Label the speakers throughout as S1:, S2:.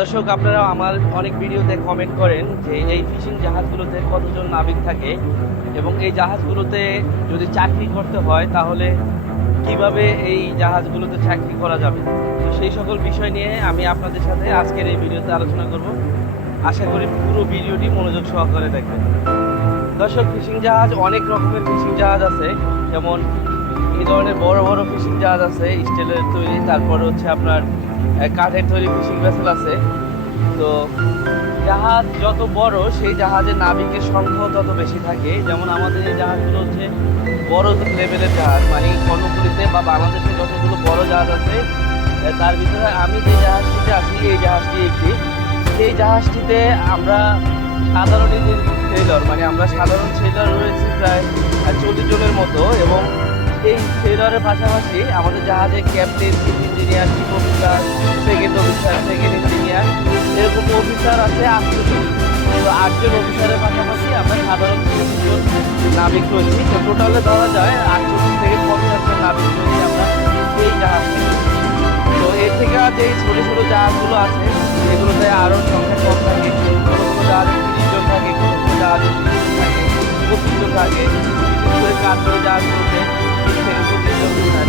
S1: দর্শক, আপনারা আমার অনেক ভিডিওতে কমেন্ট করেন যে এই ফিশিং জাহাজগুলোতে কতজন নাবিক থাকে এবং এই জাহাজগুলোতে যদি চাকরি করতে হয়, তাহলে কীভাবে এই জাহাজগুলোতে চাকরি করা যাবে? তো সেই সকল বিষয় নিয়ে আমি আপনাদের সাথে আজকের এই ভিডিওতে আলোচনা করব। আশা করি পুরো ভিডিওটি মনোযোগ সহকারে দেখবেন। দর্শক ফিশিং জাহাজ অনেক রকমের ফিশিং জাহাজ আছে। যেমন এই ধরনের বড় বড় ফিশিং জাহাজ আছে স্টিলের তৈরি, তারপর হচ্ছে আপনার কাঠের তৈরি ফিশিং ভেসেল আছে। তো জাহাজ যত বড়, সেই জাহাজের নাবিকের সংখ্যাও তত বেশি থাকে। যেমন আমাদের এই জাহাজগুলো হচ্ছে বড় লেভেলের জাহাজ। মানে কর্ণপুরীতে বা বাংলাদেশে যতগুলো বড় জাহাজ আছে তার ভিতরে আমি যে জাহাজটিতে আছি, এই জাহাজটি একটি। সেই জাহাজটিতে আমরা সাধারণ সেলর মানে আমরা সাধারণ সেলর রয়েছি প্রায় চল্লিশ জনের মতো এবং এই সেলরের পাশাপাশি আমাদের জাহাজে captain chief engineer chief officer second officer second engineer এরকম অফিসার আছে আটজন। তো আটজন অফিসারের পাশাপাশি আমরা সাধারণ জন নাবিক রয়েছি তো টোটালে ধরা যায় আটচল্লিশ থেকে পঞ্চাশ জন নাবিক রয়েছি আমরা এই জাহাজ তো এর থেকে যে ছোট ছোট জাহাজগুলো আছে, সেগুলোতে আরও সংখ্যা কম থাকে। কোনো তিরিশ জন থাকে কোনো কোনো থাকে পঁচিশ জন থাকে। বিশেষ করে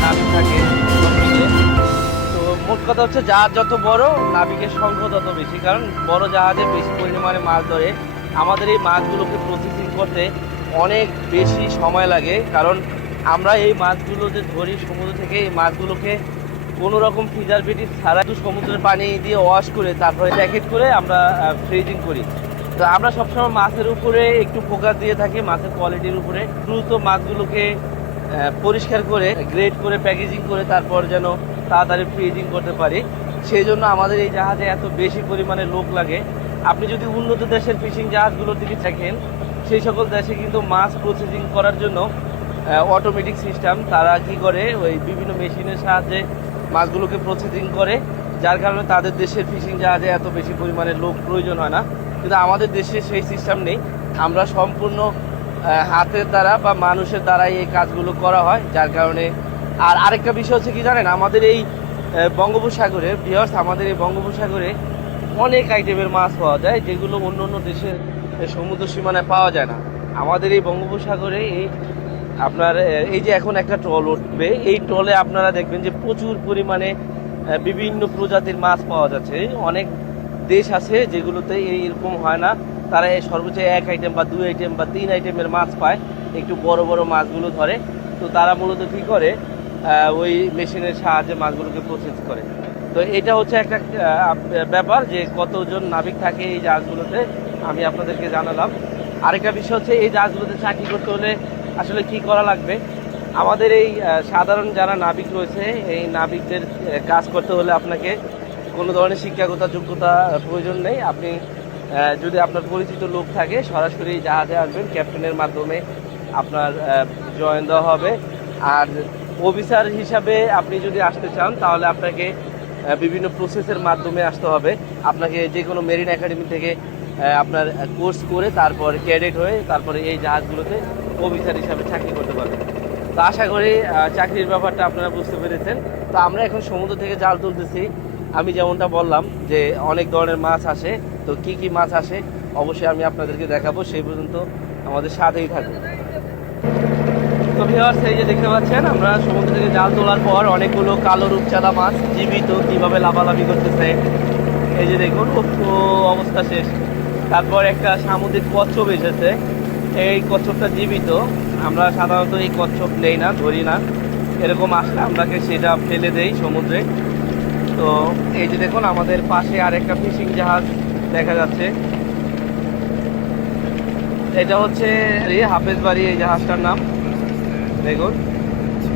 S1: নাবিক থাকে তো মোট কথা হচ্ছে জাহাজ যত বড়, নাবিকের সংখ্যা তত বেশি, কারণ বড় জাহাজে বেশি পরিমাণে মাছ ধরে। আমাদের এই মাছগুলোকে প্রসেসিং করতে অনেক বেশি সময় লাগে, কারণ আমরা এই মাছগুলো যে ধরি সমুদ্র থেকে, এই মাছগুলোকে কোনো রকম প্রিজারভেটিভ ছাড়া একটু সমুদ্রের পানি দিয়ে ওয়াশ করে, তারপরে প্যাকেট করে আমরা ফ্রিজিং করি। তো আমরা সবসময় মাছের উপরে একটু ফোকাস দিয়ে থাকি, মাছের কোয়ালিটির উপরে। দ্রুত মাছগুলোকে পরিষ্কার করে গ্রেড করে প্যাকেজিং করে তারপর যেন তাড়াতাড়ি ফ্রিজিং করতে পারি। সেই জন্য আমাদের এই জাহাজে এত বেশি পরিমাণে লোক লাগে। আপনি যদি উন্নত দেশের ফিশিং জাহাজগুলোর দিকে দেখেন, সেই সকল দেশে কিন্তু মাছ প্রসেসিং করার জন্য অটোমেটিক সিস্টেম তারা কি করে? ওই বিভিন্ন মেশিনের সাহায্যে মাছগুলোকে প্রসেসিং করে। যার কারণে তাদের দেশের ফিশিং জাহাজে এত বেশি পরিমাণে লোক প্রয়োজন হয় না। কিন্তু আমাদের দেশে সেই সিস্টেম নেই। আমরা সম্পূর্ণ হাতের দ্বারা বা মানুষের দ্বারাই এই কাজগুলো করা হয়, যার কারণে আর আরেকটা বিষয় হচ্ছে কি জানেন, আমাদের এই বঙ্গোপসাগরে ভিওর্স আমাদের এই বঙ্গোপসাগরে অনেক আইটেমের মাছ পাওয়া যায়, যেগুলো অন্য অন্য দেশের সমুদ্র সীমানায় পাওয়া যায় না। আমাদের এই বঙ্গোপসাগরে এই আপনার এই যে এখন একটা ট্রল উঠবে, এই ট্রলে আপনারা দেখবেন যে প্রচুর পরিমাণে বিভিন্ন প্রজাতির মাছ পাওয়া যাচ্ছে। অনেক দেশ আছে যেগুলোতে এরকম হয় না। তারা সর্বোচ্চ এক আইটেম বা দুই আইটেম বা তিন আইটেমের মাছ পায়, একটু বড় বড় মাছগুলো ধরে। তো তারা মূলত কী করে? ওই মেশিনের সাহায্যে মাছগুলোকে প্রসেস করে। তো এটা হচ্ছে একটা ব্যাপার যে কতজন নাবিক থাকে এই জাহাজগুলোতে, আমি আপনাদেরকে জানালাম। আরেকটা বিষয় হচ্ছে এই জাহাজগুলোতে চাকরি করতে হলে আসলে কি করা লাগবে? আমাদের এই সাধারণ যারা নাবিক রয়েছে, এই নাবিকদের কাজ করতে হলে আপনাকে কোনো ধরনের শিক্ষাগত যোগ্যতা প্রয়োজন নেই। আপনি যদি আপনার পরিচিত লোক থাকে, সরাসরি জাহাজে আসবেন। ক্যাপ্টেনের মাধ্যমে আপনার জয়েন দেওয়া হবে। আর অফিসার হিসাবে আপনি যদি আসতে চান, তাহলে আপনাকে বিভিন্ন প্রসেসের মাধ্যমে আসতে হবে। আপনাকে যে কোনো মেরিন একাডেমি থেকে আপনার কোর্স করে তারপর ক্যাডেট হয়ে তারপরে এই জাহাজগুলোতে অফিসার হিসাবে চাকরি করতে পারবেন। তো আশা করি চাকরির ব্যাপারটা আপনারা বুঝতে পেরেছেন। তো আমরা এখন সমুদ্র থেকে জাল তুলতেছি। আমি যেমনটা বললাম যে অনেক ধরনের মাছ আসে, তো কি কি মাছ আসে অবশ্যই আমি আপনাদেরকে দেখাবো, সেই পর্যন্ত আমাদের সাথেই থাকুন। তো ভিউয়ার্স এই যে দেখতে পাচ্ছেন, আমরা সমুদ্র থেকে জাল তোলার পর অনেকগুলো কালো রূপচাঁদা মাছ জীবিত কীভাবে লাভালাভি করতেছে, এই যে দেখুন অবস্থা শেষ। তারপর একটা সামুদ্রিক কচ্ছপ এসেছে, এই কচ্ছপটা জীবিত। আমরা সাধারণত এই কচ্ছপ নেই না, ধরি না। এরকম আসলে আমরাকে সেটা ফেলে দেই সমুদ্রে। তো এই যে দেখুন, আমাদের পাশে আরেকটা ফিশিং জাহাজ দেখা যাচ্ছে। এটা হচ্ছে হাফেজ বাড়ি এই জাহাজটার নাম। দেখুন,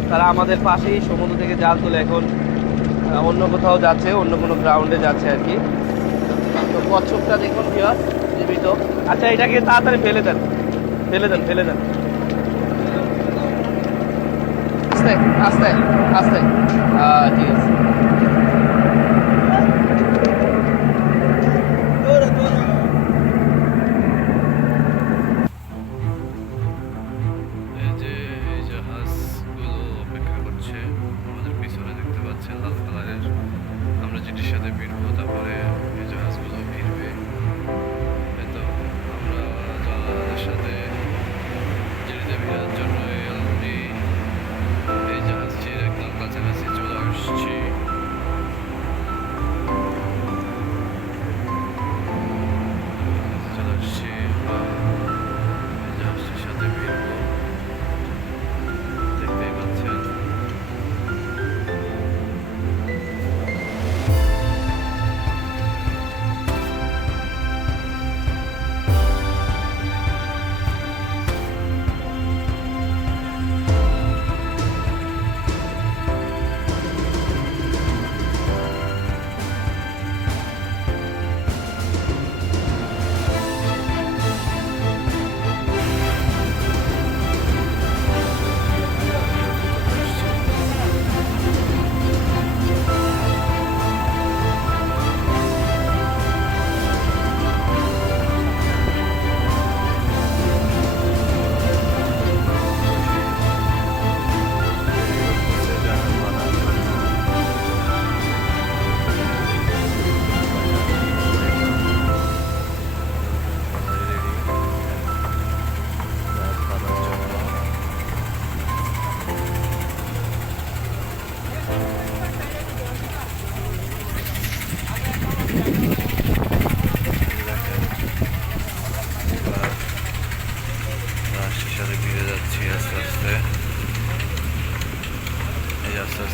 S1: তারা আমাদের পাশেই সমুদ্র থেকে জাল তুলে এখন অন্য কোথাও যাচ্ছে, অন্য কোনো গ্রাউন্ডে যাচ্ছে আর কি। তো কচ্ছপটা দেখুন ভিওর জীবিত। আচ্ছা এটাকে তাড়াতাড়ি ফেলে দেন। ফেলে দেন ফেলে দেন। আস্তে আস্তে আস্তে। ঠিক আছে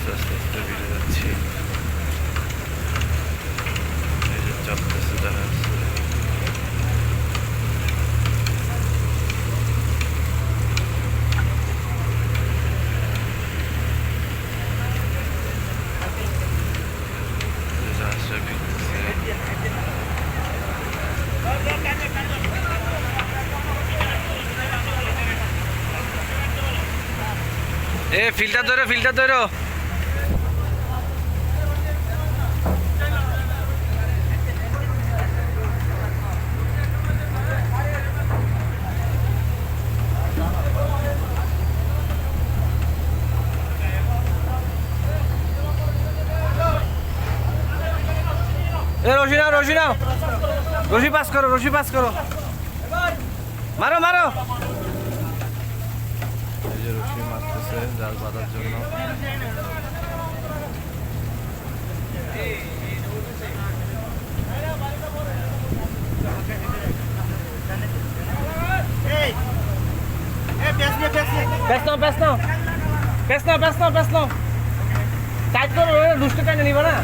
S2: আস্তে আস্তে আস্তে বেড়ে
S1: যাচ্ছি ফিল্টার ধরো ফিল্টার ধরো। এ রশি নাও রশি নাও। রশি পাস করো রশি পাস করো। মারো মারো।
S2: রশি মারতেছে জাল বাঁধার জন্য।
S1: ব্যস্ত ব্যস্ত। ব্যস্ত ব্যস্ত ব্যস্ত। টাইট করো দুষ্ট টাইনে নিবা না।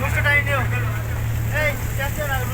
S1: Mucho cariño. Hey, ya se